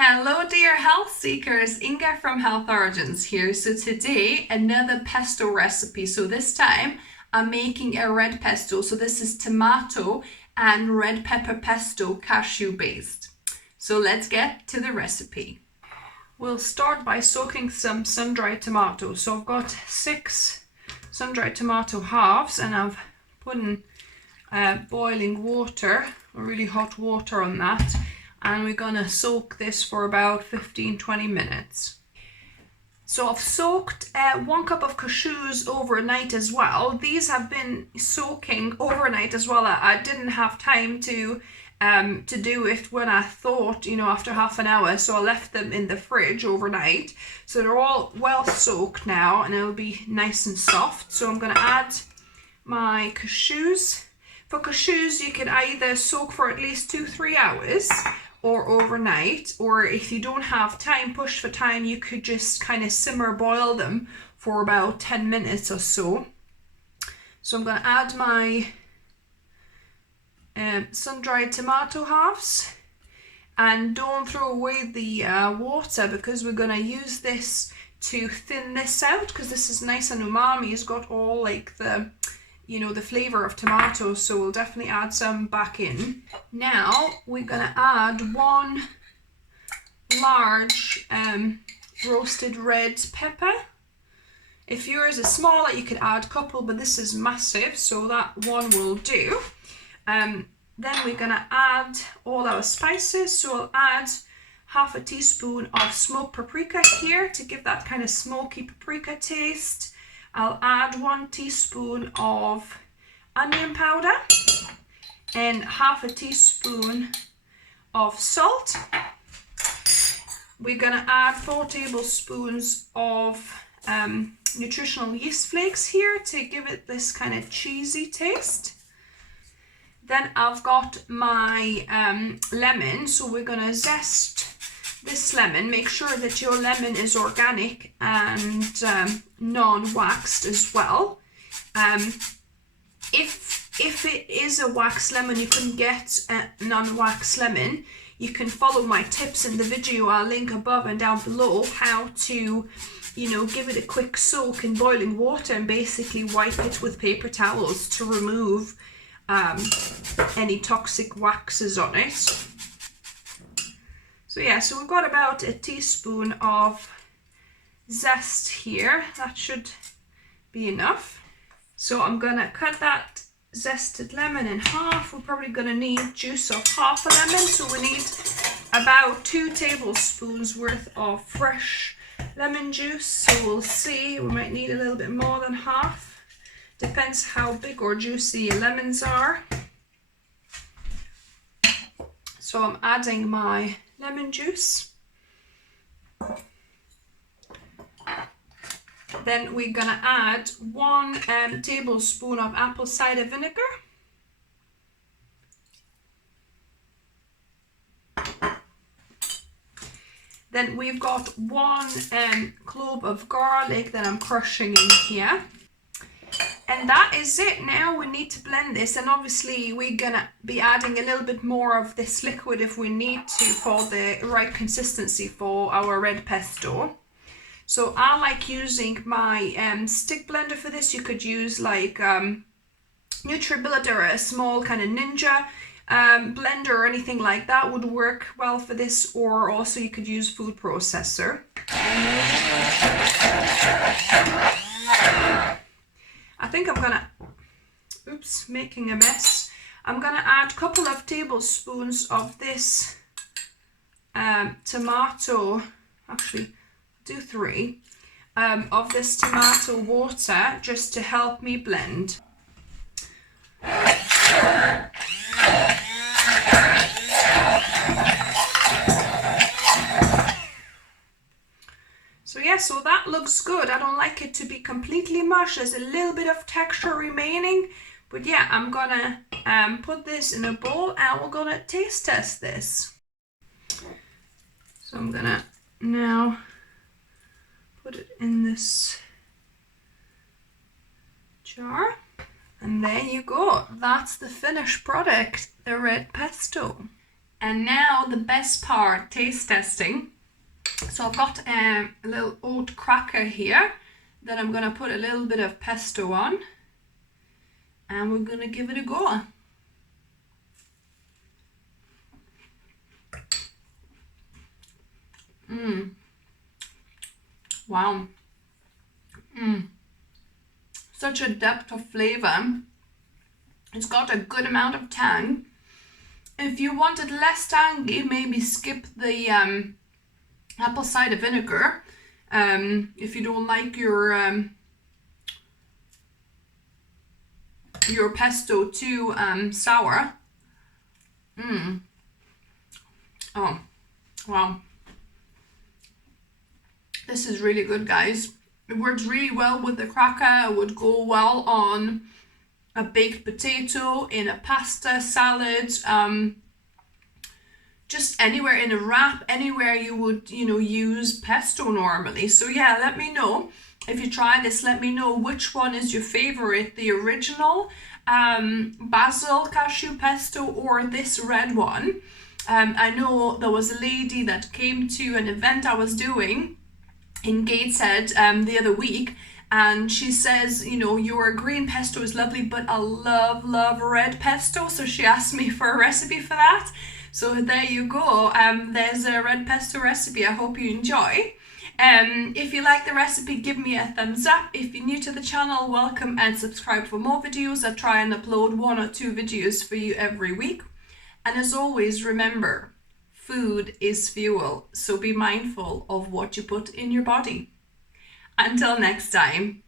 Hello dear health seekers, Inga from Health Origins here. So today another pesto recipe. So this time I'm making a red pesto. So this is tomato and red pepper pesto, cashew based. So let's get to the recipe. We'll start by soaking some sun-dried tomatoes. So I've got 6 sun-dried tomato halves and I've put in boiling water, really hot water on that. And we're gonna soak this for about 15-20 minutes. So I've soaked 1 cup of cashews overnight as well. These have been soaking overnight as well. I didn't have time to do it when I thought, after half an hour. So I left them in the fridge overnight. So they're all well soaked now and it'll be nice and soft. So I'm gonna add my cashews. For cashews, you can either soak for at least 2-3 hours or overnight, or if you don't have time, push for time, you could just kind of simmer boil them for about 10 minutes or so. So I'm going to add my sun-dried tomato halves, and don't throw away the water because we're going to use this to thin this out because this is nice and umami. It's got all like the flavor of tomatoes, so we'll definitely add some back in. Now we're gonna add 1 large roasted red pepper. If yours is smaller, you could add a couple, but this is massive, so that 1 will do. Then we're gonna add all our spices, so I'll add half a teaspoon of smoked paprika here to give that kind of smoky paprika taste. I'll add 1 teaspoon of onion powder and half a teaspoon of salt. We're gonna add 4 tablespoons of nutritional yeast flakes here to give it this kind of cheesy taste. Then I've got my lemon, so we're gonna zest this lemon. Make sure that your lemon is organic and non-waxed as well. If it is a waxed lemon, you couldn't get a non-waxed lemon, you can follow my tips in the video I'll link above and down below how to give it a quick soak in boiling water and basically wipe it with paper towels to remove any toxic waxes on it. So yeah, so we've got about a teaspoon of zest here. That should be enough. So I'm gonna cut that zested lemon in half. We're probably gonna need juice of half a lemon. So we need about 2 tablespoons worth of fresh lemon juice. So we'll see, we might need a little bit more than half. Depends how big or juicy your lemons are. So I'm adding my lemon juice. Then we're gonna add 1 tablespoon of apple cider vinegar. Then we've got 1 clove of garlic that I'm crushing in here. And that is it. Now we need to blend this, and obviously we're gonna be adding a little bit more of this liquid if we need to for the right consistency for our red pesto. So I like using my stick blender for this. You could use like NutriBullet or a small kind of Ninja blender or anything like that would work well for this, or also you could use food processor. I think I'm gonna, making a mess. I'm gonna add a couple of tablespoons of this tomato, actually do 3, of this tomato water just to help me blend. So yeah, so that looks good. I don't like it to be completely mush. There's a little bit of texture remaining. But yeah, I'm gonna put this in a bowl and we're gonna taste test this. So I'm gonna now put it in this jar. And there you go. That's the finished product, the red pesto. And now the best part, taste testing. So I've got a little oat cracker here that I'm gonna put a little bit of pesto on, and we're gonna give it a go. Wow. Such a depth of flavor. It's got a good amount of tang. If you want it less tangy, maybe skip the apple cider vinegar. If you don't like your pesto too sour. Oh, wow. This is really good, guys. It works really well with the cracker. It would go well on a baked potato, in a pasta salad, just anywhere in a wrap, anywhere you would, use pesto normally. So yeah, let me know if you try this. Let me know which one is your favorite, the original basil cashew pesto or this red one. I know there was a lady that came to an event I was doing in Gateshead the other week, and she says, your green pesto is lovely, but I love red pesto. So she asked me for a recipe for that. So there you go. There's a red pesto recipe. I hope you enjoy. If you like the recipe, give me a thumbs up. If you're new to the channel, welcome and subscribe for more videos. I try and upload 1 or 2 videos for you every week. And as always, remember, food is fuel. So be mindful of what you put in your body. Until next time.